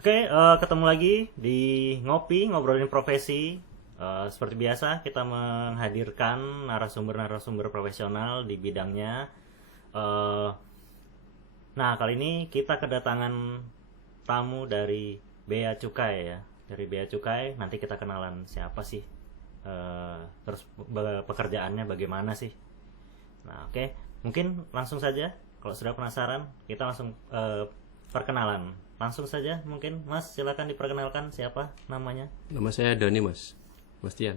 Oke, ketemu lagi di Ngopi, ngobrolin profesi. Seperti biasa, kita menghadirkan narasumber-narasumber profesional di bidangnya. Eh, nah, kali ini kita kedatangan tamu dari Bea Cukai ya. Dari Bea Cukai, nanti kita kenalan siapa sih. Terus pekerjaannya bagaimana sih. Nah, oke. Mungkin langsung saja, kalau sudah penasaran, kita langsung perkenalan. Langsung saja mungkin Mas silakan diperkenalkan siapa namanya. Nama saya Dani, Mas Tian.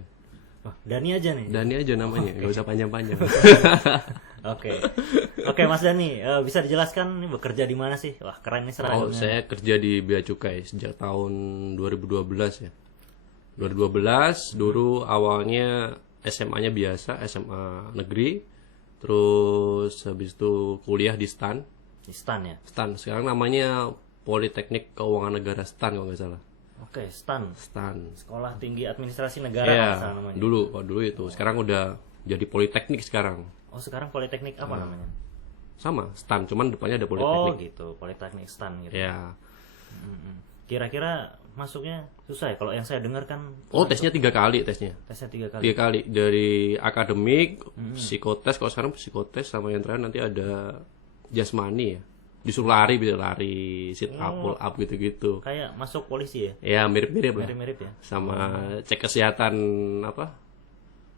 Oh, Dani aja nih. Dani aja namanya, nggak usah panjang-panjang. Oke Mas Dani, bisa dijelaskan nih bekerja di mana sih? Wah keren nih seragamnya. Saya kerja di Bea Cukai sejak tahun 2012 ya. 2012 dulu awalnya SMA-nya biasa, SMA negeri. Terus habis itu kuliah di STAN. Di STAN ya. STAN sekarang namanya Politeknik Keuangan Negara STAN kalau nggak salah. Oke, STAN. STAN. Sekolah Tinggi Administrasi Negara Iya, kalau salah namanya. dulu itu. Sekarang udah jadi Politeknik sekarang. Oh, sekarang Politeknik apa namanya? Sama, STAN, cuman depannya ada Oh, Politeknik. gitu. Politeknik STAN gitu. Ya. Kira-kira masuknya susah ya? Kalau yang saya dengar kan Tesnya 3 kali tesnya. tesnya 3 kali. 3 kali dari akademik, psikotes, kalau sekarang psikotes sama yang terakhir nanti ada jasmani ya. Disuruh lari, bisa lari, sit up, pull up gitu-gitu. Kayak masuk polisi ya? Ya mirip-mirip lah. Mirip-mirip ya? Sama cek kesehatan apa?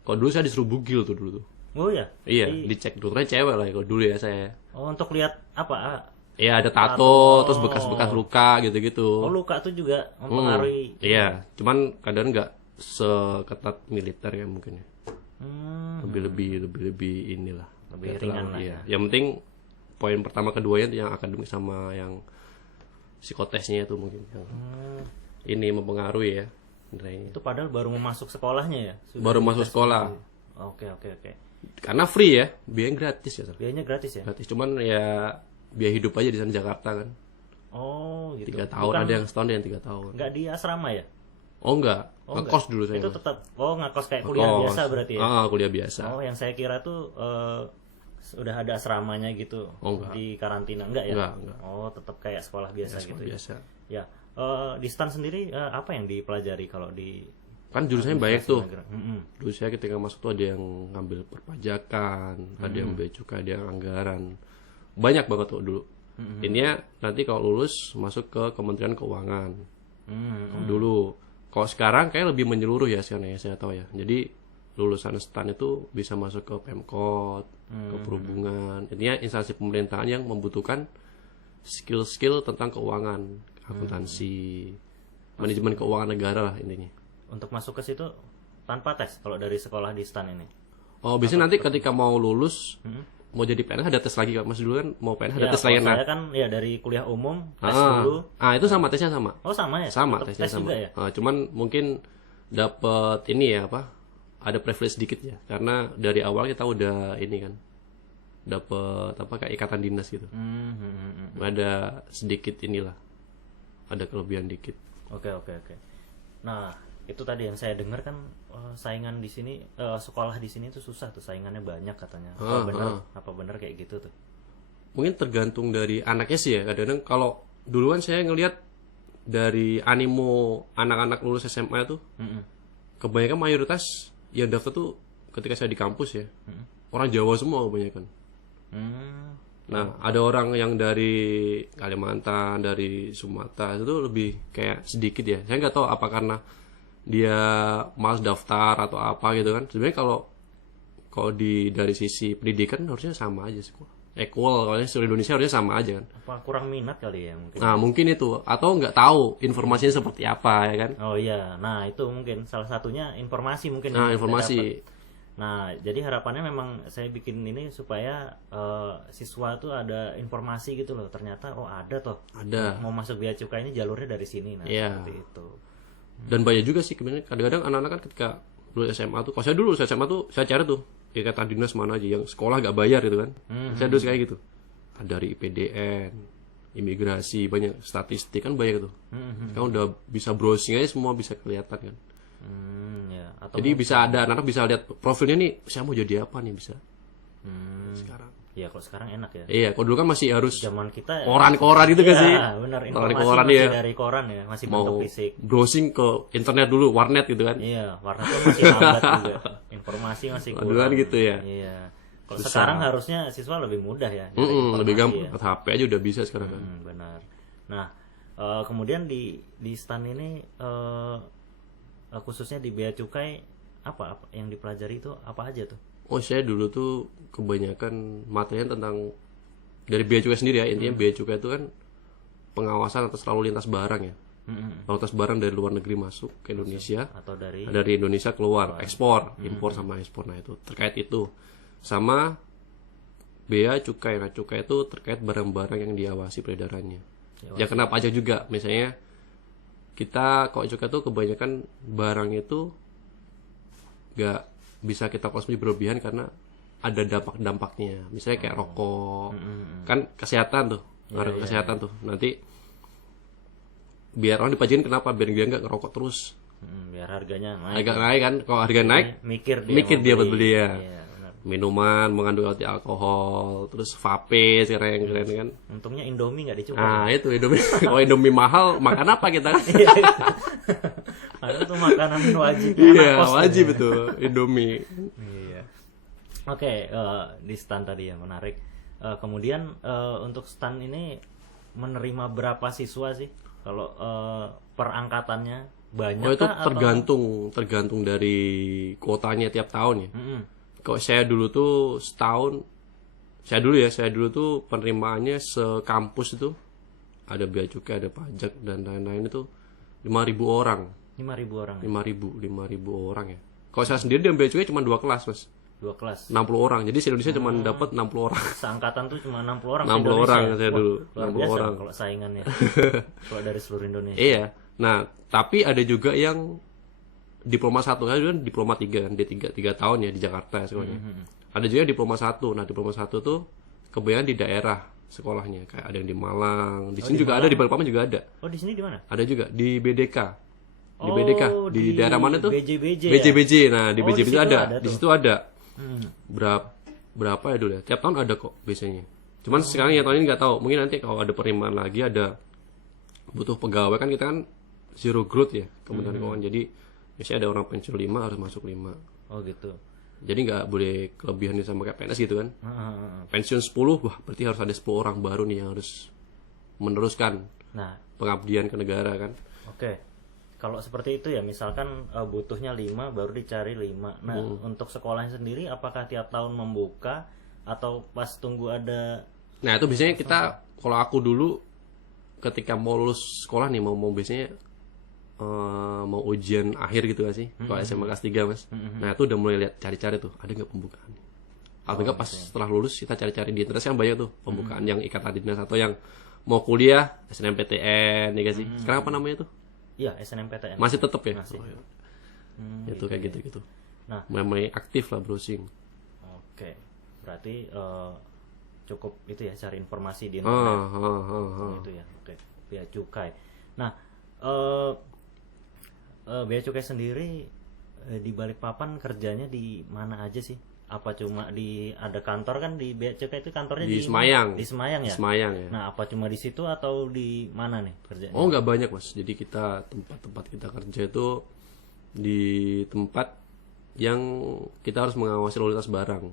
Kalau dulu saya disuruh bugil tuh dulu tuh. Oh ya? Iya, dicek dokternya cewek lah kalau dulu ya saya. Oh, untuk lihat apa? Iya, ada tato, terus bekas-bekas luka gitu-gitu. Oh, luka tuh juga mempengaruhi. Iya, cuman kadang nggak seketat militer ya mungkin ya. Lebih inilah. Lebih Nggak ringan terlalu, lah iya. Yang penting poin pertama keduanya yang akademik sama yang psikotesnya itu mungkin yang ini mempengaruhi ya nilainya. Itu padahal baru mau masuk sekolahnya ya? Baru masuk sekolah. Oke. Karena free ya, biayanya gratis ya. Biayanya gratis ya? Gratis, cuman ya biaya hidup aja di sana Jakarta kan. Oh gitu. 3 tahun, ada yang setahun, ada yang 3 tahun. Nggak di asrama ya? Oh enggak, Oh, ngekos dulu saya. Itu tetap, ngekos kayak kuliah Ngekos. biasa berarti ya? Kuliah biasa. Oh, yang saya kira tuh udah ada asramanya gitu. Oh, enggak. Di karantina, enggak ya? Enggak. Oh, tetap kayak sekolah biasa gitu ya? Biasa. Ya, di STAN sendiri apa yang dipelajari kalau di Kan jurusannya banyak tuh. negara? Dulu saya ketika masuk tuh ada yang ngambil perpajakan, ada yang bea cukai, ada yang anggaran. Banyak banget tuh dulu. Intinya nanti kalau lulus masuk ke Kementerian Keuangan. Dulu. Kalau sekarang kayak lebih menyeluruh ya sekarang ya, saya tahu ya. Jadi lulusan STAN itu bisa masuk ke Pemkot, ke Perhubungan. Intinya instansi pemerintahan yang membutuhkan skill-skill tentang keuangan, akuntansi, manajemen keuangan negara lah intinya. Untuk masuk ke situ tanpa tes kalau dari sekolah di STAN ini? Oh, biasanya nanti ketika mau lulus, mau jadi PNS ada tes lagi kan? Mas dulu kan mau PNS ada tes lagi Saya kan ya dari kuliah umum tes dulu. Itu sama tesnya sama. Oh sama ya? Sama Tetap tesnya tes sama. juga ya? Cuman mungkin dapat ini ya apa? Ada privilege sedikit ya. Karena dari awal kita udah ini kan dapat apa kayak ikatan dinas gitu. Ada sedikit inilah. Ada kelebihan dikit. Oke. Nah, itu tadi yang saya dengar kan saingan di sini sekolah di sini tuh susah tuh, saingannya banyak katanya. Apa benar kayak gitu tuh? Mungkin tergantung dari anaknya sih ya. Kadang-kadang kalau dulu kan saya ngelihat dari animo anak-anak lulus SMA tuh kebanyakan mayoritas yang daftar tuh ketika saya di kampus ya orang Jawa semua kebanyakan. Nah, ada orang yang dari Kalimantan, dari Sumatera itu lebih kayak sedikit ya. Saya nggak tahu apa karena dia malas daftar atau apa gitu kan. Sebenarnya kalau dari sisi pendidikan harusnya sama aja sih. Equal, kalau seluruh Indonesia harusnya sama aja kan. Apa kurang minat kali ya mungkin? Nah, mungkin itu atau nggak tahu informasinya seperti apa ya kan. Oh iya, nah itu mungkin salah satunya informasi mungkin. Nah, yang kita informasi. dapat. Nah, jadi harapannya memang saya bikin ini supaya siswa tuh ada informasi gitu loh. Ternyata ada toh. Ada. Mau masuk bea cukai ini jalurnya dari sini. Nah, Iya. seperti itu. Dan banyak juga sih kadang-kadang anak-anak kan ketika lulus SMA tuh, kalau saya dulu lulus SMA tuh saya cari tuh ikatan dinas mana aja yang sekolah nggak bayar gitu kan. Saya dulu kayak gitu. Ada dari IPDN, imigrasi, banyak statistik kan banyak tuh. Sekarang udah bisa browsing aja semua bisa kelihatan kan. Ya. Atau Jadi bisa ada anak-anak bisa lihat profilnya nih, saya mau jadi apa nih bisa. Sekarang. Iya, kalau sekarang enak ya. Iya, kalau dulu kan masih harus Zaman kita koran-koran gitu kan sih. Iya, benar. Informasi Koran masih ya. dari koran ya, masih Mau bentuk fisik. browsing ke internet dulu, warnet gitu kan. Iya, warna tuh masih lambat juga. Informasi masih Dulu kurang. kan gitu ya. Iya. Kalau sekarang harusnya siswa lebih mudah ya. nyari Lebih informasi gampang, ya. ke HP aja udah bisa sekarang kan. Benar. Nah, kemudian di stand ini khususnya di bea cukai apa yang dipelajari itu apa aja tuh? Oh, saya dulu tuh kebanyakan materinya tentang dari bea cukai sendiri ya. Intinya bea cukai itu kan pengawasan atas lalu lintas barang ya. Lalu lintas barang dari luar negeri masuk ke Indonesia Atau dari Indonesia keluar, ekspor, impor sama ekspor. Nah, itu terkait itu. Sama bea cukai. Nah, cukai itu terkait barang-barang yang diawasi peredarannya. Ya kena pajak juga. Misalnya kita kalau cukai itu kebanyakan barang itu nggak bisa kita konsumsi berlebihan karena ada dampak-dampaknya. Misalnya kayak rokok, kan kesehatan tuh, ngaruh ke kesehatan tuh. Nanti biar orang dipajakin kenapa? Biar dia nggak ngerokok terus. biar harganya naik. Agak naik kan? Kalau harga naik, Mikir dia mau buat beli ya. Iya, benar. Minuman mengandung alkohol, terus vape sekarang yang keren kan. Untungnya Indomie nggak dicukai. Nah itu Indomie. Kalau Indomie mahal, makan apa kita kan? Karena itu makanan wajib. Iya, anak kos wajib tuh. itu Indomie. Iya. Oke, di stand tadi ya menarik. Kemudian untuk stand ini menerima berapa siswa sih? Kalau per angkatannya banyak Oh itu kah tergantung dari kuotanya tiap tahun ya. Kalau saya dulu tuh setahun, saya dulu tuh penerimaannya sekampus itu ada bea cukai, ada pajak dan lain-lain itu 5.000 orang. 5.000 orang. 5.000 orang ya. Kalau saya sendiri di bea cukai cuma 2 kelas, Mas. 2 kelas. 60 orang. Jadi se-Indonesia cuma dapat 60 orang. Seangkatan tuh cuma 60 orang. 60 se-Indonesia. orang saya Wah, dulu. Luar 60 biasa orang. kalau saingannya. Kalau dari seluruh Indonesia. Iya. Nah, tapi ada juga yang diploma 1 kan, diploma 3 kan, D3 3 tahun ya di Jakarta ya sekolahnya. Ada juga yang diploma 1. Nah, diploma 1 tuh kebanyakan di daerah sekolahnya. Kayak ada yang di Malang, di sini juga ada, di Balikpapan juga ada. Oh, di sini di mana? Ada juga di BDK. Di Oh, BDK, di daerah mana tuh? BJBJ. BJBJ. Nah, di Oh, di BJBJ situ ada. ada Di tuh. situ ada. Berapa ya dulu ya? Tiap tahun ada kok biasanya. Cuman sekarang ya tahun ini nggak tahu. Mungkin nanti kalau ada penerimaan lagi ada butuh pegawai kan kita kan zero growth ya Kementerian Keuangan. Jadi biasanya ada orang pensiun 5 harus masuk 5. Oh, gitu. Jadi nggak boleh kelebihan sama kayak PNS gitu kan. Pensiun 10, wah berarti harus ada 10 orang baru nih yang harus meneruskan Nah, pengabdian ke negara kan. oke. Kalau seperti itu ya, misalkan butuhnya 5 baru dicari 5. Nah, untuk sekolahnya sendiri apakah tiap tahun membuka atau pas tunggu ada Nah itu biasanya kita, kalau aku dulu ketika mau lulus sekolah nih, mau biasanya mau ujian akhir gitu gak sih, kalau SMA kelas 3 Mas. Nah itu udah mulai lihat cari-cari tuh, ada nggak pembukaan. Atau enggak pas setelah lulus kita cari-cari di internet kan banyak tuh pembukaan yang ikatan dinas atau yang mau kuliah SNMPTN ya gak sih. Sekarang apa namanya tuh? ya SNMPTN. Masih tetap ya? Masih. Oh, iya. Itu kayak gitu-gitu. Nah, Mulai aktif lah browsing. oke. Berarti cukup itu ya cari informasi di internet. Itu ya. Oke. Bea cukai. Nah, bea cukai sendiri di Balikpapan kerjanya di mana aja sih? Apa cuma ada kantor kan di bea cukai itu kantornya Di Semayang. Di Semayang ya? Semayang ya. Nah, apa cuma di situ atau di mana nih kerjanya? Oh nggak banyak Mas. Jadi kita tempat-tempat kita kerja itu di tempat yang kita harus mengawasi lalu lintas barang,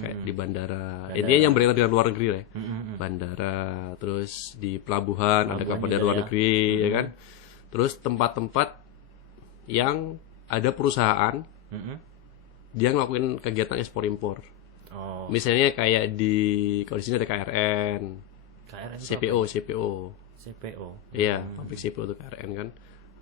kayak di bandara. Intinya yang berkaitan dengan luar negeri lah. Ya. Bandara, terus di pelabuhan ada kapal dari luar negeri, ya kan. Terus tempat-tempat yang ada perusahaan dia ngelakuin kegiatan ekspor impor. Oh, Misalnya kayak kalau di sini ada KRN, KRN itu CPO. CPO. Iya, pabrik CPO itu KRN kan.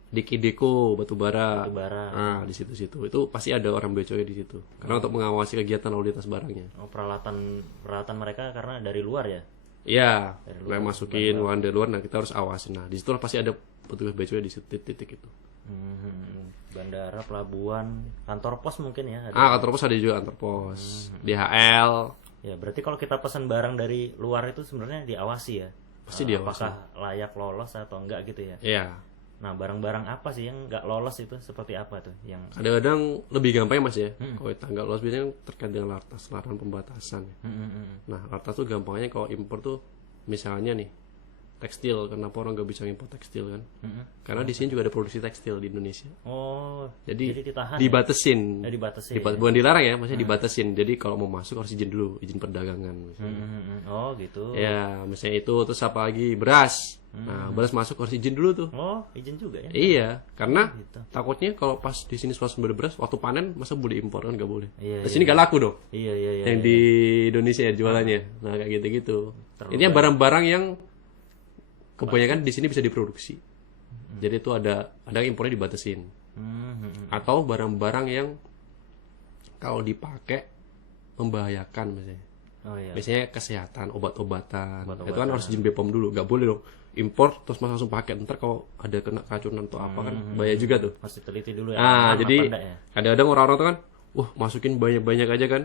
Di Kideko batubara. Nah, di situ-situ itu pasti ada orang bea cukai di situ. Karena untuk mengawasi kegiatan lalu lintas barangnya. Oh, peralatan mereka karena dari luar ya. Iya, mulai masukin uang dari luar, nah kita harus awasin. Nah, di situ pasti ada petugas bea cukai di titik itu. Bandara, pelabuhan, kantor pos mungkin ya. Kantor pos ada juga kantor pos. DHL. Ya, berarti kalau kita pesan barang dari luar itu sebenarnya diawasi ya. Pasti diawasi. Apakah layak lolos atau enggak gitu ya. Iya. Nah, barang-barang apa sih yang nggak lolos itu seperti apa tuh yang Kadang-kadang lebih gampang ya Mas ya. Kalau kita nggak lolos biasanya terkait dengan lartas, larangan pembatasan. Nah, lartas tuh gampangnya kalau impor tuh misalnya nih tekstil, kenapa orang nggak bisa impor tekstil kan? Karena di sini juga ada produksi tekstil di Indonesia. Oh, Jadi ditahan dibatasin. ya? Dibatasi. Bukan dilarang ya, maksudnya dibatasin. Jadi kalau mau masuk harus izin dulu, izin perdagangan. Misalnya. Oh, gitu. Ya, misalnya itu terus apa lagi beras. Nah, beras masuk harus izin dulu tuh. Oh, izin juga ya. Iya, karena Gitu. takutnya kalau pas di sini swasembada beras waktu panen masa boleh impor kan nggak boleh. Iya, Di sini nggak laku dong. Iya, iya, iya. Yang di Indonesia ya jualannya. Nah, kayak gitu-gitu. Ini barang-barang yang kebanyakan di sini bisa diproduksi. Jadi itu ada impornya dibatasin. Atau barang-barang yang kalau dipakai membahayakan misalnya. Oh iya. Biasanya kesehatan, obat-obatan. Itu kan harus izin BPOM dulu, nggak boleh dong impor terus langsung pakai. Ntar kalau ada kena keracunan atau apa kan bahaya juga tuh. Masih teliti dulu ya. Nah, Aman jadi apa enggak ya? kadang-kadang orang-orang tuh kan, wah masukin banyak-banyak aja kan.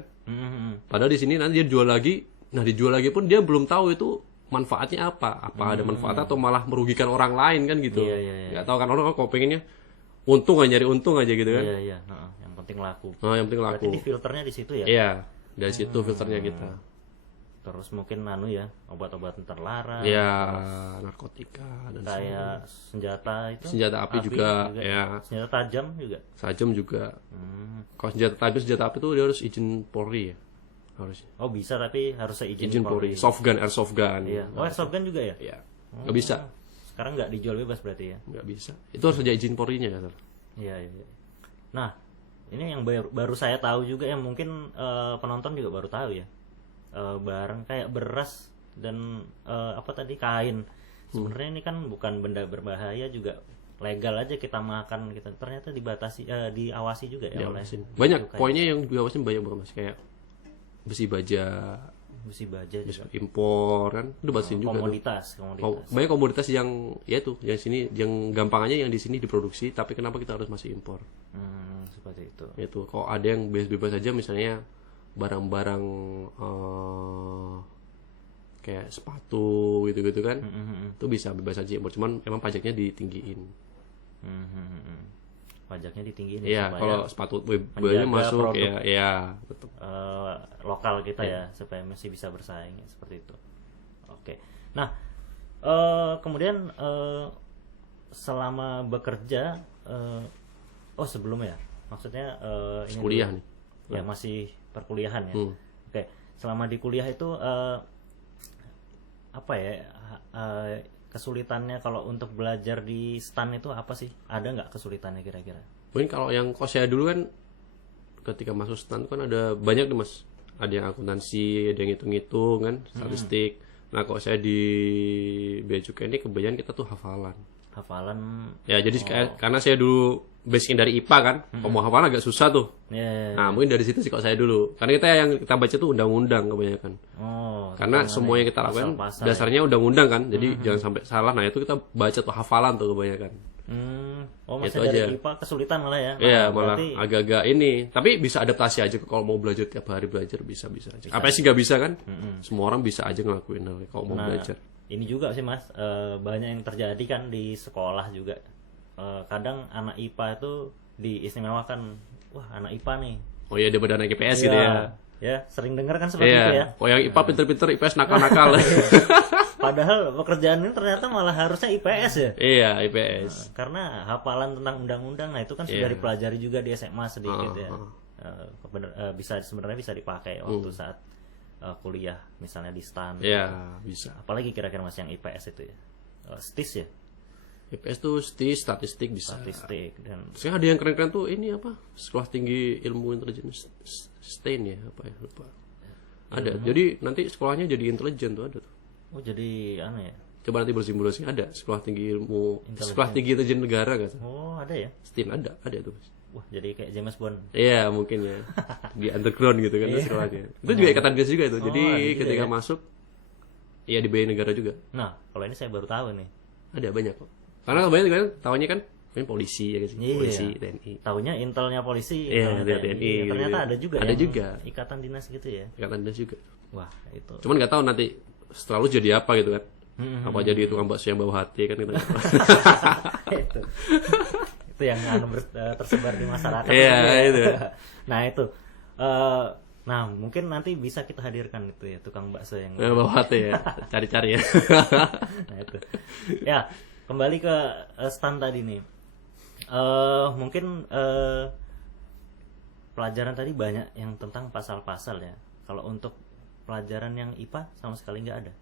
Padahal di sini nanti dia jual lagi. Nah, dijual lagi pun dia belum tahu itu manfaatnya apa. Apa ada manfaat atau malah merugikan orang lain kan gitu. Iya, iya, iya. Nggak tahu kan orang kalau pengennya untung aja, nyari untung aja gitu kan. Iya, iya. Heeh, yang penting laku. Nah, yang penting laku. Berarti di filternya di situ ya. Iya, dari situ filternya kita. Terus mungkin ya, obat-obatan terlarang. Ya, narkotika dan Kayak senjata itu. senjata api juga, ya. Senjata tajam juga. Sajam juga. Kalau senjata api itu dia harus izin Polri ya. Harusnya. Oh, bisa tapi harus seizin Izin Polri. Soft gun, airsoft gun. Iya. Oh, airsoft gun juga ya? Iya. Nggak bisa. Sekarang nggak dijual bebas berarti ya? Nggak bisa. Itu harus ada izin Polri-nya ya. Iya, iya, iya. Nah, ini yang baru saya tahu juga, yang mungkin penonton juga baru tahu ya. Barang kayak beras dan apa tadi, kain. Sebenarnya ini kan bukan benda berbahaya, juga legal aja kita makan, kita ternyata dibatasi, diawasi juga ya oleh Banyak poinnya yang diawasin banyak banget Mas. Kayak besi baja, besi baja juga. impor kan udah batasin juga tuh. Komoditas. Banyak komoditas yang ya itu yang sini yang gampang aja yang di sini diproduksi tapi kenapa kita harus masih impor. Seperti itu. Itu kalau ada yang bebas-bebas aja misalnya barang-barang kayak sepatu gitu-gitu kan itu bisa bebas aja impor, cuman emang pajaknya ditinggiin. Pajaknya ditinggiin Iya, supaya kalau sepatu bebasnya masuk produk, ya tetap. Lokal kita ya, supaya masih bisa bersaing ya, seperti itu. Oke. Nah, kemudian selama bekerja, sebelumnya maksudnya ini Kuliah dulu. nih. Ya, masih perkuliahan ya. Oke, selama di kuliah itu apa ya, kesulitannya kalau untuk belajar di STAN itu apa sih? Ada nggak kesulitannya kira-kira? Mungkin kalau yang kos saya dulu kan ketika masuk STAN kan ada banyak tuh Mas. Ada yang akuntansi, ada yang hitung-hitung kan, statistik. Nah, kalau saya di Bea Cukai ini kebanyakan kita tuh hafalan. Ya, jadi karena saya dulu basicnya dari IPA kan, kalau mau hafalan agak susah tuh. Yeah. Nah, mungkin dari situ sih kalau saya dulu. Karena yang kita baca tuh undang-undang kebanyakan. Karena semua yang kita lakukan dasarnya undang-undang kan, jadi jangan sampai salah. Nah, itu kita baca tuh hafalan tuh kebanyakan. Masih dari IPA kesulitan malah ya? Iya, malah agak-agak ini. Tapi bisa adaptasi aja kalau mau belajar tiap hari belajar bisa aja. Apa sih nggak bisa kan? Semua orang bisa aja ngelakuin kalau mau belajar. Ini juga sih Mas, banyak yang terjadi kan di sekolah juga. Kadang anak IPA itu diistimewakan, wah anak IPA nih. Oh iya, daripada anak IPS gitu ya. Ya, sering dengar kan seperti itu ya. Oh yang IPA pinter-pinter, IPS nakal-nakal. Padahal pekerjaan ini ternyata malah harusnya IPS ya. Iya, IPS. Karena hafalan tentang undang-undang, nah itu kan sudah dipelajari juga di SMA sedikit ya. Sebenarnya bisa dipakai waktu saat kuliah, misalnya di STAN. Iya, bisa. Apalagi kira-kira Mas yang IPS itu ya? STIS ya? IPS tuh statistik bisa. Statistik dan sekarang ada yang keren-keren tuh ini apa? Sekolah Tinggi Ilmu Intelijen STAIN ya, apa ya, lupa. Ada. Jadi nanti sekolahnya jadi intelijen tuh ada tuh. Oh, jadi ya? Coba nanti bersimulasi ada Sekolah Tinggi Intelijen Negara kan. Oh, ada ya? STAIN ada tuh. Wah, jadi kayak James Bond. Iya, mungkin ya. Di underground gitu kan sekolahnya. Itu juga ikatan gas juga itu. Jadi ketika masuk iya dibayar negara juga. Nah, kalau ini saya baru tahu nih. Ada banyak kok. Karena kebanyakan kan tahunya kan polisi ya guys. Polisi, TNI. Tahunya intelnya polisi, iya, TNI. Ternyata ada juga ada juga. Ikatan dinas gitu ya. Ikatan dinas juga. Wah, itu. Cuman nggak tahu nanti setelah lu jadi apa gitu kan. Apa jadi tukang bakso yang bawa hati kan kita. itu yang tersebar di masyarakat. Iya, itu. Nah itu nah mungkin nanti bisa kita hadirkan itu ya tukang bakso yang Bawa hati ya, cari-cari ya. nah itu ya, kembali ke stand tadi nih. Mungkin pelajaran tadi banyak yang tentang pasal-pasal ya. Kalau untuk pelajaran yang IPA sama sekali nggak ada.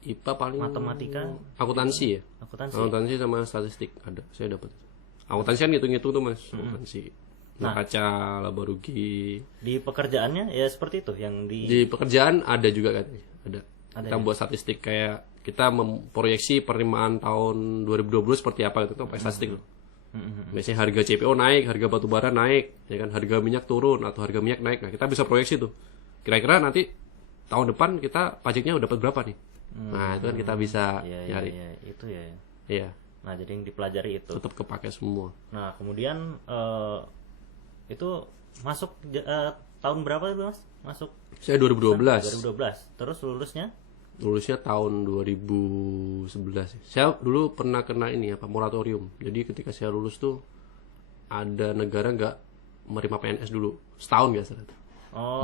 IPA paling Matematika, akuntansi ya. akuntansi. Sama statistik ada, saya dapat. Akuntansi kan ngitung-ngitung tuh Mas, akuntansi. Neraca, laba rugi. Di pekerjaannya ya seperti itu yang Di pekerjaan ada juga katanya, ada. Kita ya? buat statistik kayak kita memproyeksi penerimaan tahun 2020 seperti apa gitu, pakai statistik tuh. Biasanya harga CPO naik, harga batu bara naik, ya kan, harga minyak turun atau harga minyak naik. Nah, kita bisa proyeksi tuh. Kira-kira nanti tahun depan kita pajaknya udah dapat berapa nih? Nah, itu kan kita bisa nyari. Iya, itu ya. Iya. Nah, jadi yang dipelajari itu. Tetap kepake semua. Nah, kemudian itu masuk tahun berapa itu Mas? Masuk Saya 2012. 2012. Terus Lulusnya tahun 2011. Saya dulu pernah kena ini apa moratorium. Jadi ketika saya lulus tuh ada negara nggak menerima PNS dulu setahun nggak salah.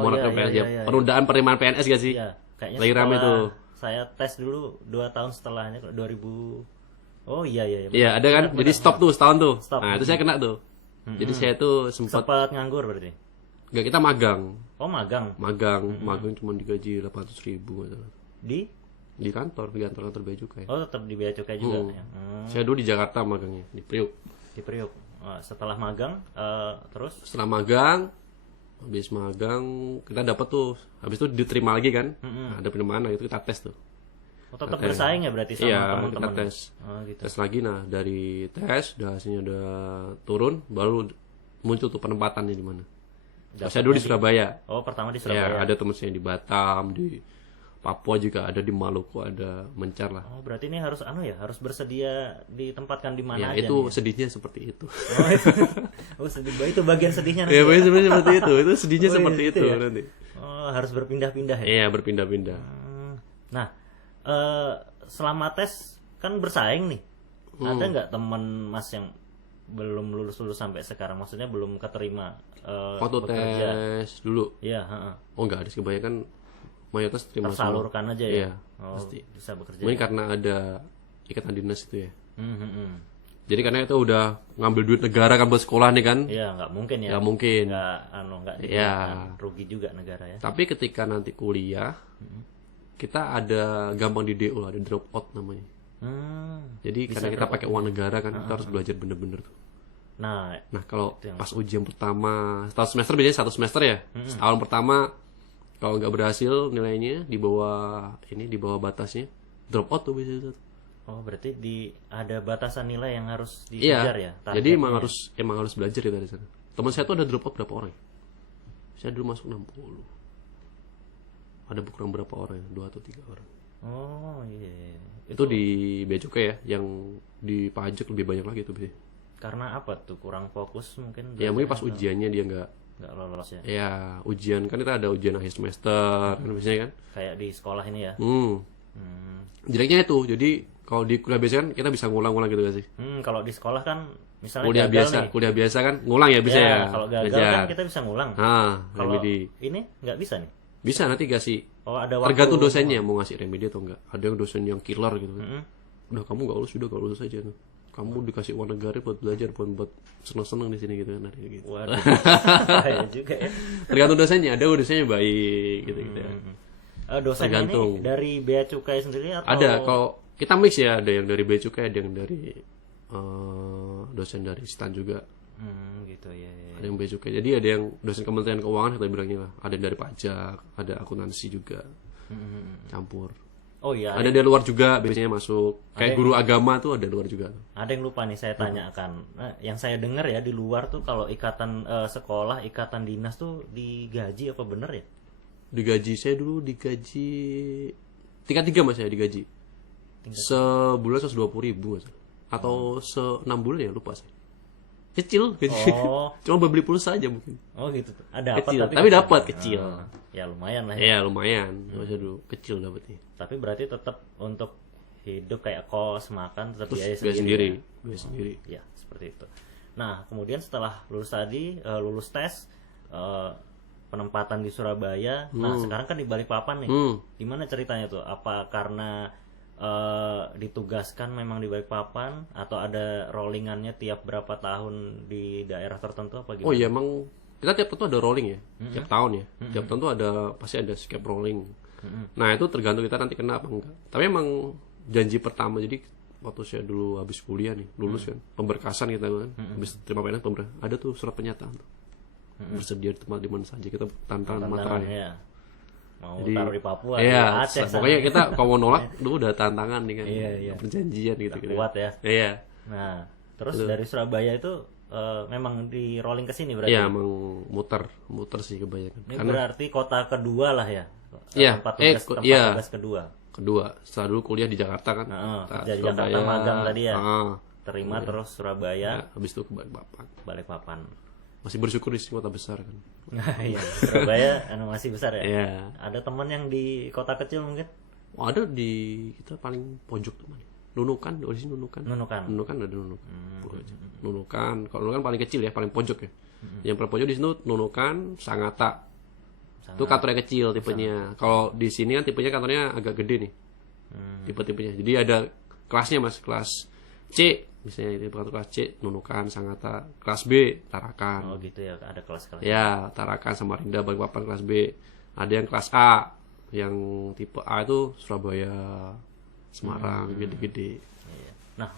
Moratorium PNS ya. Penundaan penerimaan PNS gak sih? Iya, kayaknya lagi rame tuh. Saya tes dulu 2 tahun setelahnya 2000. Oh iya. Iya, ada kan? Jadi stop tuh setahun tuh. Stop. Nah, itu saya kena tuh. Jadi saya tuh sempat nganggur berarti. nggak, kita magang. Oh, magang. Magang cuma digaji 800.000 gitu. Di kantor bea cukai. Oh, tetap di bea cukai juga ya. Saya dulu di Jakarta magangnya, di Priuk. Di Priuk. Setelah magang terus Setelah magang, habis magang kita dapat tuh, habis itu diterima lagi kan. Ada penerimaan, itu kita tes tuh. tetap bersaing ya berarti sama teman-teman. Kita tes. Gitu. Tes lagi, nah dari tes hasilnya udah turun, baru muncul tuh penempatannya di mana. Saya dulu di Surabaya. Oh, pertama di Surabaya. Ya, ada teman saya di Batam, di Papua juga ada, di Maluku ada, mencar lah. Oh, berarti ini harus harus bersedia ditempatkan di mana Ya, aja. itu sedihnya seperti itu. Oh, itu sedih. Itu bagian sedihnya nanti. Ya, sebenarnya seperti itu. Itu sedihnya seperti itu ya? nanti. Oh, harus berpindah-pindah ya. Iya, berpindah-pindah. Nah, selama tes kan bersaing nih. Ada nggak teman Mas yang belum lulus sampai sekarang? Maksudnya belum keterima Waktu bekerja. tes dulu. Iya, Oh, enggak ada, kebanyakan mayoritas terima tersalurkan aja ya. Iya, Oh, pasti. bisa bekerja. Mungkin karena ada ikatan dinas itu ya. Hmm. Jadi karena itu udah ngambil duit negara kan buat sekolah nih kan. Iya, nggak mungkin ya. Nggak mungkin. Nggak dikenakan. Iya. Rugi juga negara ya. Tapi ketika nanti kuliah, kita ada gampang di DO, ada drop out namanya. Jadi karena kita pakai uang negara kan, kita harus belajar bener-bener tuh. Nah, Kalau pas ujian pertama, setahun semester biasanya 1 semester ya. Setahun pertama kalau nggak berhasil nilainya di bawah batasnya, drop out tuh biasanya. oh berarti ada batasan nilai yang harus Iya. dikejar ya. Jadi emang harus belajar ya dari sana. Teman saya tuh ada drop out berapa orang? Saya dulu masuk 60. Ada kurang berapa orang? 2 atau 3 orang. Oh iya. Itu di bea cukai ya, yang di pajak lebih banyak lagi tuh biasanya. Karena apa tuh? Kurang fokus mungkin. Ya mungkin pas ujiannya dia nggak lolos ya. Ya ujian kan, kita ada ujian akhir semester kan biasanya kan. Kayak di sekolah ini ya. Jeleknya itu, jadi kalau di kuliah biasa kan kita bisa ngulang-ngulang gitu gak sih? Kalau di sekolah kan misalnya Kuliah gagal biasa, nih. kuliah biasa kan ngulang ya bisa ya. Kalau gagal Belajar. kan kita bisa ngulang. Kalau remedi. ini nggak bisa nih. Bisa nanti kasih. Oh, ada waktu. Tergantung dosennya mau ngasih remedi atau enggak. Ada yang dosen yang killer gitu kan. Udah kamu nggak lulus, udah gak lulus aja. Kamu dikasih uang negara buat belajar, buat seneng-seneng di sini gitu kan. Gitu. Waduh. Bahaya juga ya. Tergantung dosennya, ada dosennya baik gitu. Dosen Tergantung. ini dari bea cukai sendiri atau Ada, kalau kita mix ya, ada yang dari bea cukai, ada yang dari dosen dari stan juga. Gitu ya. Ada yang bea cukai. Jadi ada yang dosen Kementerian Keuangan kita bilangnya lah. Ada yang dari pajak, ada akuntansi juga. Campur. Oh iya. Ada dari luar juga biasanya masuk. Kayak guru agama tuh ada luar juga. Ada yang lupa nih saya tanyakan. Nah, yang saya dengar ya di luar tuh kalau ikatan sekolah, ikatan dinas tuh digaji apa bener ya? Digaji, saya dulu digaji tingkat 3 mas, saya digaji sebulan 120.000 mas, atau 6 bulan ya, lupa saya. Kecil gaji. Cuma beli pulsa aja mungkin. Oh gitu. Ada apa? Kecil, tapi dapat kecil. Ya lumayan lah ya. Iya lumayan, masa dulu kecil dapatnya. Tapi berarti tetap untuk hidup kayak kos, makan, tetap Terus biaya biaya sendiri. sendiri, biaya sendiri. Ya, seperti itu. Nah, kemudian setelah lulus tadi, lulus tes, penempatan di Surabaya. Nah, sekarang kan di Balikpapan nih. Gimana ceritanya tuh? Apa karena ditugaskan memang di Balikpapan atau ada rollingannya tiap berapa tahun di daerah tertentu apa gimana? Oh iya, emang kita tiap tahun tuh ada rolling ya, tiap tahun ya. Tiap tahun tuh pasti ada skip rolling. Nah itu tergantung kita nanti kena apa enggak. Tapi emang janji pertama, jadi waktu saya dulu habis kuliah nih, lulus kan, pemberkasan kita kan, habis terima PNS ada tuh surat pernyataan tuh. Bersedia di tempat di mana saja, kita tantangan materai. Ya. Mau Jadi, taruh di Papua, iya, di Aceh, pokoknya sana. kita kalau mau nolak dulu udah tantangan nih kan, Iya. perjanjian gitu. Kuat ya. Iya. Nah, terus dari Surabaya itu memang di rolling ke sini berarti. Iya, emang muter sih kebanyakan. Ini berarti kota kedua lah ya. Iya, tempat iya. tugas kedua. Kedua, setelah dulu kuliah di Jakarta kan. Kerja di Jakarta, magang tadi ya. Terima Iya. terus Surabaya, Habis itu ke Balikpapan. Balikpapan. Masih bersyukur di kota besar kan. Nah, iya, Surabaya masih besar ya. Iya. Ada teman yang di kota kecil mungkin? Oh, ada di kita paling pojok teman. Nunukan, di sini Nunukan. Nunukan. Nunukan ada Nunukan. Nunukan, kalau Nunukan paling kecil ya, paling pojok ya. Yang paling pojok di sini Nunukan, Sangatta. Itu kantornya kecil tipenya. Kalau di sini kan tipenya kantornya agak gede nih. Tipe-tipenya. Jadi ada kelasnya Mas, kelas C misalnya itu kantor kelas C, Nunukan, Sangatta. Kelas B, Tarakan. Oh gitu ya, ada kelas-kelas. Ya, Tarakan, Samarinda, Balikpapan kelas B. Ada yang kelas A, yang tipe A itu Surabaya, Semarang, gede-gede. Iya. Nah,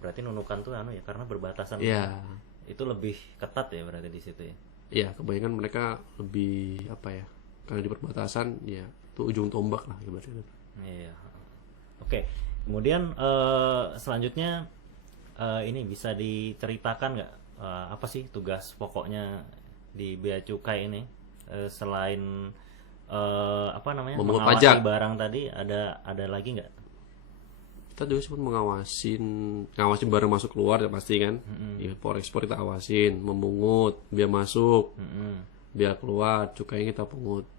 berarti Nunukan tuh ya karena berbatasan. Iya. Itu lebih ketat ya berarti di situ ya. Iya, kebanyakan mereka lebih apa ya? Karena di perbatasan ya itu ujung tombak lah ibaratnya. Iya. Oke. Kemudian selanjutnya ini bisa diceritakan nggak apa sih tugas pokoknya di Bea Cukai ini selain apa namanya Memungut mengawasi pajak. barang tadi ada lagi nggak? Kita juga sempat ngawasin barang masuk keluar ya pasti kan. Impor ekspor kita awasin, memungut biaya masuk, biaya keluar, cukai kita pungut.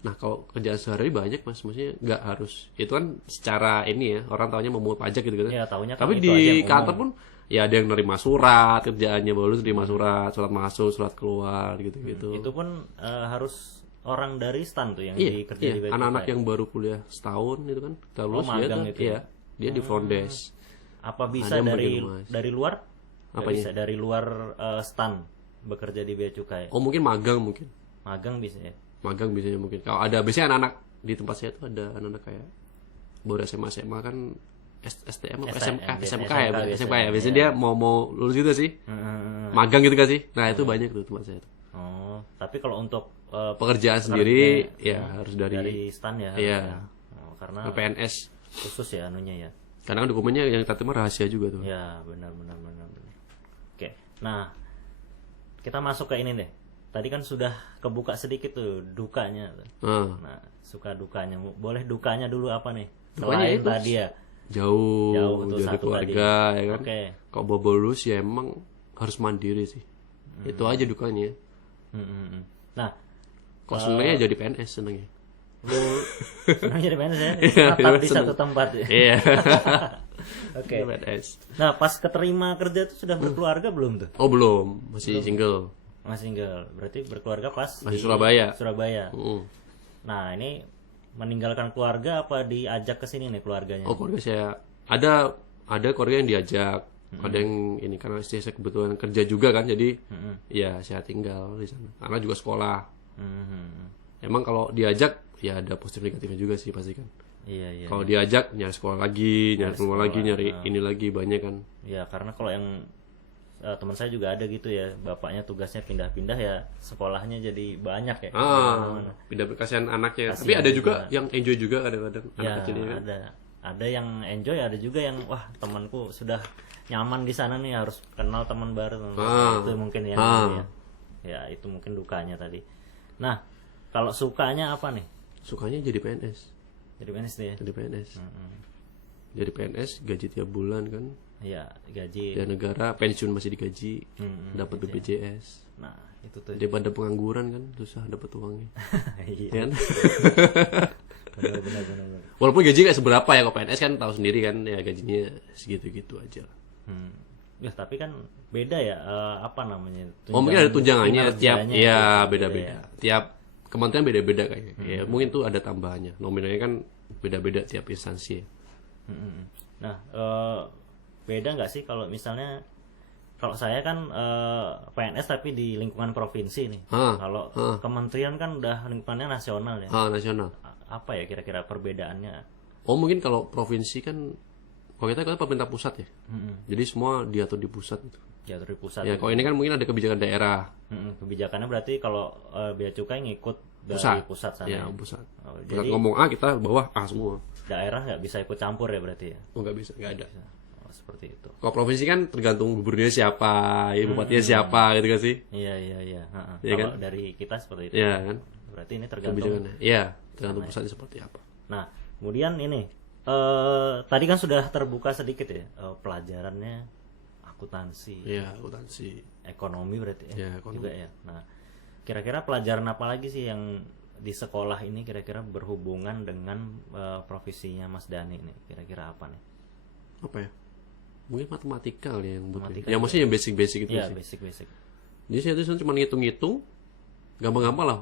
Nah kalau kerjaan sehari banyak Mas, maksudnya nggak harus itu kan secara ini ya orang taunya memungut pajak gitu kan. Ya, taunya kan Tapi itu di aja yang kantor umum. pun ya ada yang nerima surat, kerjaannya baru terima surat masuk, surat keluar gitu-gitu. Itu pun harus orang dari stan tuh yang Iya, kerja di Bea anak-anak Cukai. yang baru kuliah setahun itu kan, kita lulus dia magang tuh, itu iya, dia di front desk. Apa bisa Ada yang dari bagian mas. dari luar? Nggak Apanya? bisa dari luar stan bekerja di Bea Cukai. Oh mungkin magang mungkin. Magang bisa ya. Magang biasanya mungkin. Kalau ada biasanya anak-anak di tempat saya tuh ada anak-anak kayak baru SMA kan STM apa SMK ya biasanya dia mau lulus gitu sih. Magang gitu kan sih. Nah, itu banyak tuh tempat saya tuh. Oh, tapi kalau untuk Pekerjaan sendiri ya harus dari stan ya. Iya. harusnya. Oh, karena PNS. khusus ya anunya ya. Karena kan dokumennya yang kita terima rahasia juga tuh. Ya, benar. Oke. Nah, kita masuk ke ini deh. Tadi kan sudah kebuka sedikit tuh dukanya. Nah, suka dukanya. Boleh dukanya dulu apa nih? Dukanya Selain itu tadi ya. Jauh tuh dari satu keluarga ya kan. Oke. Kalau bawa lulus ya emang harus mandiri sih. Itu aja dukanya. Nah, Kok senengnya jadi PNS senengnya. lu senang jadi PNS ya? Iya, Tetap di seneng. satu tempat ya. Iya. Oke. PNS. Nah, pas keterima kerja tuh sudah berkeluarga belum tuh? Oh belum, masih single. Masih single. Berarti berkeluarga pas Masih di Surabaya. Surabaya. Mm. Nah, ini meninggalkan keluarga apa diajak ke sini nih keluarganya? Oh keluarga saya ada keluarga yang diajak, ada yang ini karena istri saya kebetulan kerja juga kan, jadi ya saya tinggal di sana. Karena juga sekolah. Emang kalau diajak ya ada positif negatifnya juga sih pasti kan. Iya. Kalau diajak nyari sekolah lagi, nyari rumah lagi, nyari ini lagi banyak kan. Ya, karena kalau yang teman saya juga ada gitu ya, bapaknya tugasnya pindah-pindah ya, sekolahnya jadi banyak ya. Pindah kasihan anaknya. Tapi ada juga yang enjoy juga kadang-kadang Ya, anak kecilnya kan. ada yang enjoy, ada juga yang wah temanku sudah nyaman di sana nih harus kenal teman baru. Itu mungkin yang ya itu mungkin dukanya tadi. Nah, kalau sukanya apa nih? Sukanya jadi PNS. Jadi PNS deh. Jadi PNS. Jadi PNS gaji tiap bulan kan. Ya, gaji. Dan negara pensiun masih digaji, dapat BPJS. Nah, itu tuh. Daripada pengangguran kan susah dapat uangnya. Iya. Kan? Benar. Walaupun gaji nggak seberapa ya, kalau PNS kan tahu sendiri kan ya gajinya segitu-gitu aja. Ya tapi kan beda ya, apa namanya? Oh mungkin ada tunjangannya tiap kinerjanya ya gitu, beda-beda. Tiap kementerian beda-beda kayaknya. Ya mungkin tuh ada tambahannya. Nominalnya kan beda-beda tiap instansi. Nah, beda nggak sih kalau misalnya, kalau saya kan PNS tapi di lingkungan provinsi nih. Kalau kementerian kan udah lingkungannya nasional ya. Nasional. Apa ya kira-kira perbedaannya? Oh mungkin kalau provinsi kan, kalau kita kan pemerintah pusat ya. Jadi semua diatur di pusat itu. Diatur di pusat. Ya kalau ini kan mungkin ada kebijakan daerah. Kebijakannya berarti kalau bea cukai ngikut dari pusat sana. Ya pusat. Pusat Jadi ngomong A, kita bawah A semua. daerah nggak bisa ikut campur ya berarti ya? Oh nggak bisa, nggak ada. Oh, seperti itu. Kalau provinsi kan tergantung gubernurnya siapa, ya bupatinya siapa gitu kan sih. Iya. Iya Kalau kan? dari kita seperti itu. Iya kan. Berarti ini tergantung. Kebijakannya. Iya, tergantung pusatnya seperti apa. Nah, kemudian ini tadi kan sudah terbuka sedikit ya, pelajarannya akuntansi, Iya, akuntansi. ekonomi berarti ya, Iya, ekonomi. juga ya. Nah, kira-kira pelajaran apa lagi sih yang di sekolah ini kira-kira berhubungan dengan profesinya Mas Dani ini? Kira-kira apa nih? Apa ya? Mungkin matematika kali yang butuh. Matematika Ya maksudnya yang basic-basic itu Iya, sih. basic-basic. Jadi saya tuh cuma ngitung-ngitung, gampang-gampang lah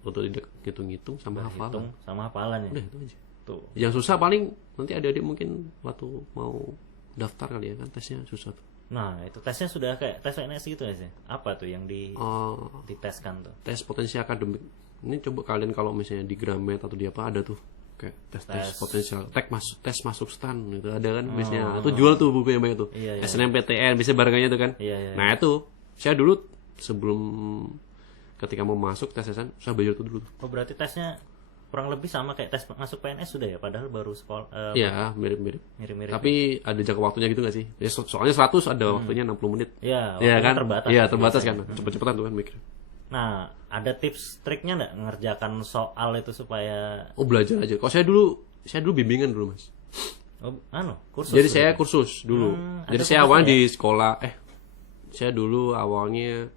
untuk ngitung-ngitung sama hafalan. Hitung sama hafalan ya. Udah itu aja. Tuh. Yang susah paling nanti adik-adik mungkin waktu mau daftar kali ya kan, tesnya susah tuh. Nah, itu tesnya sudah kayak tes PNS gitu ya sih. Apa tuh yang diteskan tuh? Tes potensi akademik. Ini coba kalian kalau misalnya di Gramet atau di apa ada tuh kayak tes potensial, tes masuk stan gitu ada kan biasanya. Itu jual tuh bukunya banyak tuh. Iya. SNMPTN bisa barengannya tuh kan. Iya. Nah, itu saya dulu sebelum ketika mau masuk tes SN saya belajar itu dulu tuh. Oh, berarti tesnya kurang lebih sama kayak tes masuk PNS sudah ya, padahal baru sekolah. Iya, mirip-mirip. Mirip-mirip. Tapi ada jangka waktunya gitu gak sih? Ya, soalnya 100 ada waktunya 60 menit. Iya, Iya waktunya kan? terbatas. Iya, terbatas kan. Cepet-cepetan tuh kan mikir. Nah, ada tips triknya nggak ngerjakan soal itu supaya Oh, belajar aja. Kalau saya dulu bimbingan dulu, Mas. kursus. Jadi saya kursus dulu. ada Jadi saya awalnya kursusnya di sekolah saya dulu awalnya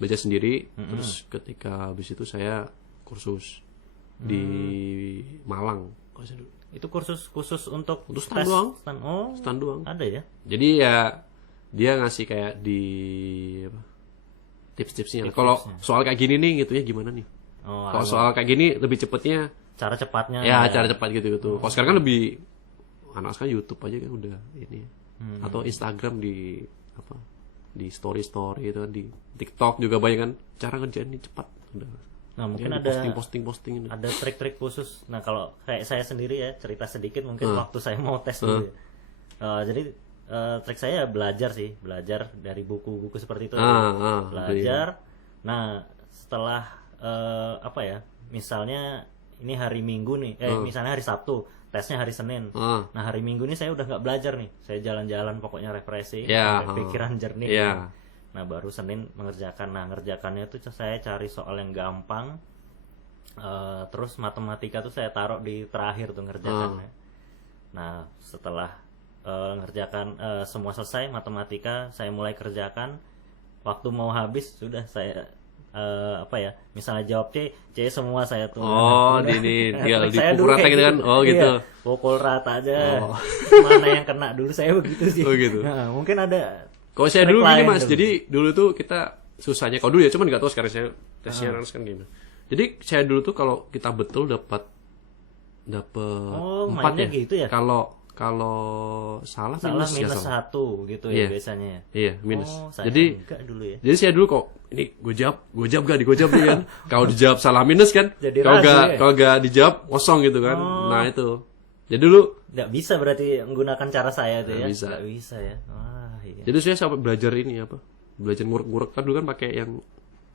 belajar sendiri, terus ketika habis itu saya kursus di Malang. Kalau saya dulu. Itu khusus untuk stand doang. Stand doang. Ada ya? Jadi ya dia ngasih kayak di apa? Tips-tipsnya. Kalau soal kayak gini nih gitu ya gimana nih? Kalau soal kayak gini lebih cepetnya cara cepatnya. ya cara cepat gitu. Kalau sekarang kan lebih anak sekarang YouTube aja kan udah ini. Atau Instagram di apa? Di story itu kan di TikTok juga banyak kan cara ngerjain ini cepat udah. Nah, mungkin Jadi ada posting ini. ada trik-trik khusus. Nah, kalau kayak saya sendiri ya, cerita sedikit mungkin waktu saya mau tes dulu ya. Jadi trik saya belajar dari buku-buku seperti itu. Belajar. Nah, setelah apa ya? Misalnya ini hari Minggu nih, misalnya hari Sabtu, tesnya hari Senin. Nah, hari Minggu ini saya udah nggak belajar nih. Saya jalan-jalan pokoknya refreshing, sampai pikiran jernih. Nah, baru Senin mengerjakan. Nah, ngerjakannya itu saya cari soal yang gampang. Terus matematika tuh saya taruh di terakhir tuh ngerjakannya. Nah, setelah ngerjakan semua selesai matematika, saya mulai kerjakan. Waktu mau habis sudah saya apa ya? Misalnya jawab C semua saya tuh. Ini tinggal dipukul rata gitu kan. Oh, gitu. Iya, pukul rata aja. Mana yang kena dulu, saya begitu sih. Oh, gitu. Nah, mungkin ada. Kalau saya dulu gini Mas, jadi dulu tuh kita susahnya, kalau dulu ya cuman nggak tahu sekarang saya tesnya kan gimana. Jadi saya dulu tuh kalau kita betul dapat 4 ya. Gitu ya. Kalau salah minus ya -1 gitu ya biasanya. Iya, minus. Jadi enggak dulu ya. Jadi saya dulu kok ini gue jawab nih kan. Kalau dijawab salah minus kan. Kalau nggak dijawab kosong gitu kan. Nah, itu. Jadi dulu nggak bisa berarti menggunakan cara saya tuh ya. Nggak bisa ya. Iya. Jadi saya sampai belajar ini apa? Belajar ngurek-ngurek kan dulu kan pakai yang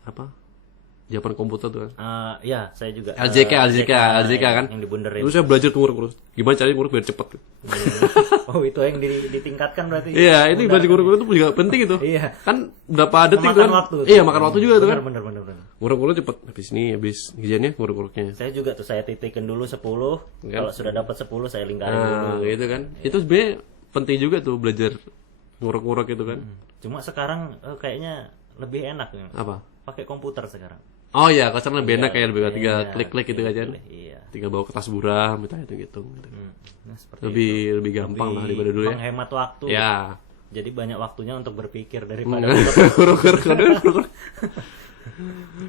apa? Jawaban komputer tuh kan. Ya, saya juga. LJK kan. Yang dibunderin. Terus saya belajar tuh ngurek-ngurek. Gimana caranya ngurek biar cepet. Oh, itu yang ditingkatkan berarti. Iya, ini belajar ngurek-ngurek itu juga penting itu. Iya. Kan berapa detik tuh kan? Waktu, iya, makan waktu juga tuh kan. Bener. Ngurek-ngurek cepet. Habis ngerjainnya ngurek-ngureknya. Saya juga tuh saya titikin dulu 10. Kalau sudah dapat 10 saya lingkarin dulu. Gitu kan. Itu sebenarnya penting juga tuh belajar ngurek-ngurek itu kan. Cuma sekarang kayaknya lebih enak nih. Apa? Pakai komputer sekarang. Oh iya, kalau lebih enak kayak lebih tinggal klik-klik gitu aja. Iya. tinggal bawa kertas buram kita hitung gitu. Nah, seperti Lebih gampang lah daripada dulu ya. menghemat waktu. Ya. Jadi banyak waktunya untuk berpikir daripada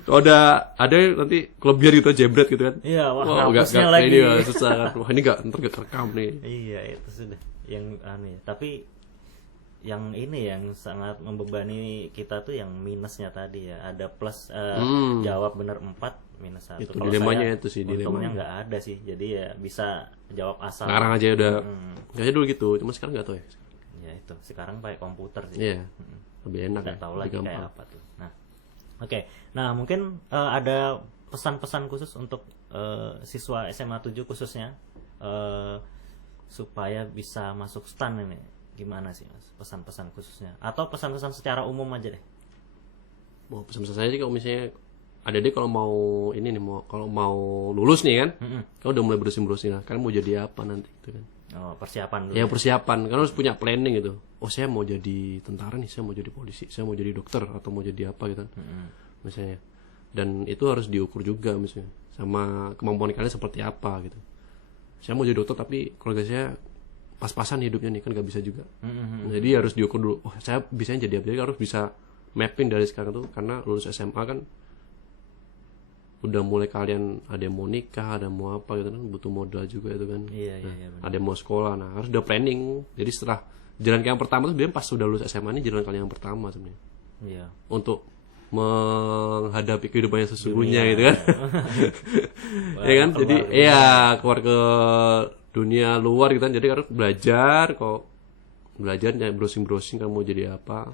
Kalau ada nanti kelebihan gitu jebret gitu kan. iya, wah, Nggak hapusnya lagi. ini ya, susah kan. Wah, ini ntar gak kerekam nih. Iya, itu sudah yang aneh. Tapi yang ini yang sangat membebani kita tuh yang minusnya tadi ya. Ada plus jawab benar 4 minus 1. Itu Kalau dilemanya saya, itu sih untungnya dilemanya. nggak ada sih. Jadi ya bisa jawab asal. Sekarang aja udah kayaknya dulu gitu, cuma sekarang nggak tahu ya. Ya itu sekarang pakai komputer sih. Iya. Lebih enak Nggak ya. tahu lebih lagi kayak gampang. apa tuh. Nah, oke. Nah, mungkin ada pesan-pesan khusus untuk siswa SMA 7 khususnya supaya bisa masuk STAN ini. Gimana sih, Mas? Pesan-pesan khususnya atau pesan-pesan secara umum aja deh. Mau pesan-pesan saya sih kalau misalnya ada deh kalau mau ini nih kalau mau lulus nih kan. Kalau udah mulai berusin lah. Kan mau jadi apa nanti gitu kan. Oh, persiapan dulu. Ya persiapan, kan harus punya planning gitu. Oh saya mau jadi tentara nih, saya mau jadi polisi, saya mau jadi dokter atau mau jadi apa gitu kan. Misalnya. Dan itu harus diukur juga misalnya sama kemampuan kalian seperti apa gitu. Saya mau jadi dokter tapi keluarga saya pas-pasan hidupnya nih kan gak bisa juga. Jadi harus diukur dulu. Oh saya bisanya jadi apa? Jadi harus bisa mapping dari sekarang tuh karena lulus SMA kan udah mulai kalian ada yang mau nikah, ada yang mau apa gitu kan butuh modal juga itu kan. Iya, Nah, ada yang mau sekolah, nah harus udah planning. Jadi setelah jalan yang pertama tuh dia pas sudah lulus SMA ini jalan kalian yang pertama sebenarnya. Iya. Untuk menghadapi kehidupan yang sesungguhnya gitu kan. Ya kan? Jadi iya keluar ke dunia luar gitu kan. Jadi harus belajar browsing-browsing kan mau jadi apa.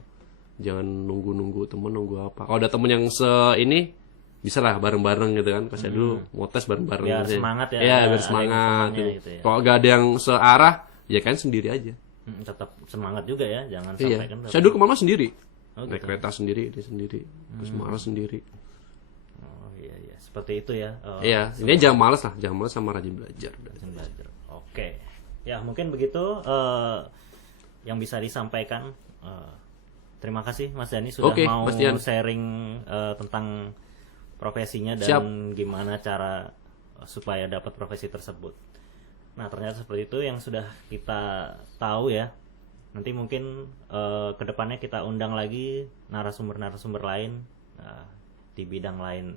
Jangan nunggu temen nunggu apa. Kalau ada temen yang ini bisa lah bareng-bareng gitu kan. Pas dulu mau tes bareng-bareng Biar gitu. semangat ya. Iya, ada biar semangat. gitu ya. Kalau gak ada yang searah, ya kan sendiri aja. Tetap semangat juga ya, jangan Iya. sampai kan. Saya dulu kemana sendiri. Oh, Naik kereta sendiri, dia sendiri. Terus malas sendiri. Oh iya iya, seperti itu ya. Iya, ini jangan malas lah, jangan malas sama rajin belajar. Belajar. Oke. Ya, mungkin begitu yang bisa disampaikan. Terima kasih Mas Dani sudah Oke, mau Mas Dian. sharing tentang profesinya dan Siap. gimana cara supaya dapat profesi tersebut. Nah, ternyata seperti itu yang sudah kita tahu ya. Nanti mungkin kedepannya kita undang lagi narasumber-narasumber lain di bidang lain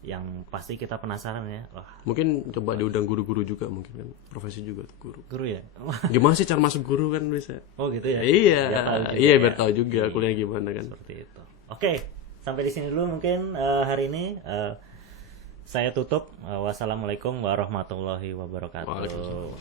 yang pasti kita penasaran ya. Wah, Mungkin coba diundang guru-guru juga mungkin kan. Profesi juga tuh guru. guru ya? Gimana sih cara masuk guru kan bisa? Oh gitu ya? Iya, Biar tahu juga iya ya. biar tahu juga kuliah gimana kan. Seperti itu. Oke, sampai di sini dulu mungkin hari ini. Saya tutup. Wassalamualaikum warahmatullahi wabarakatuh. Waalaikumsalam.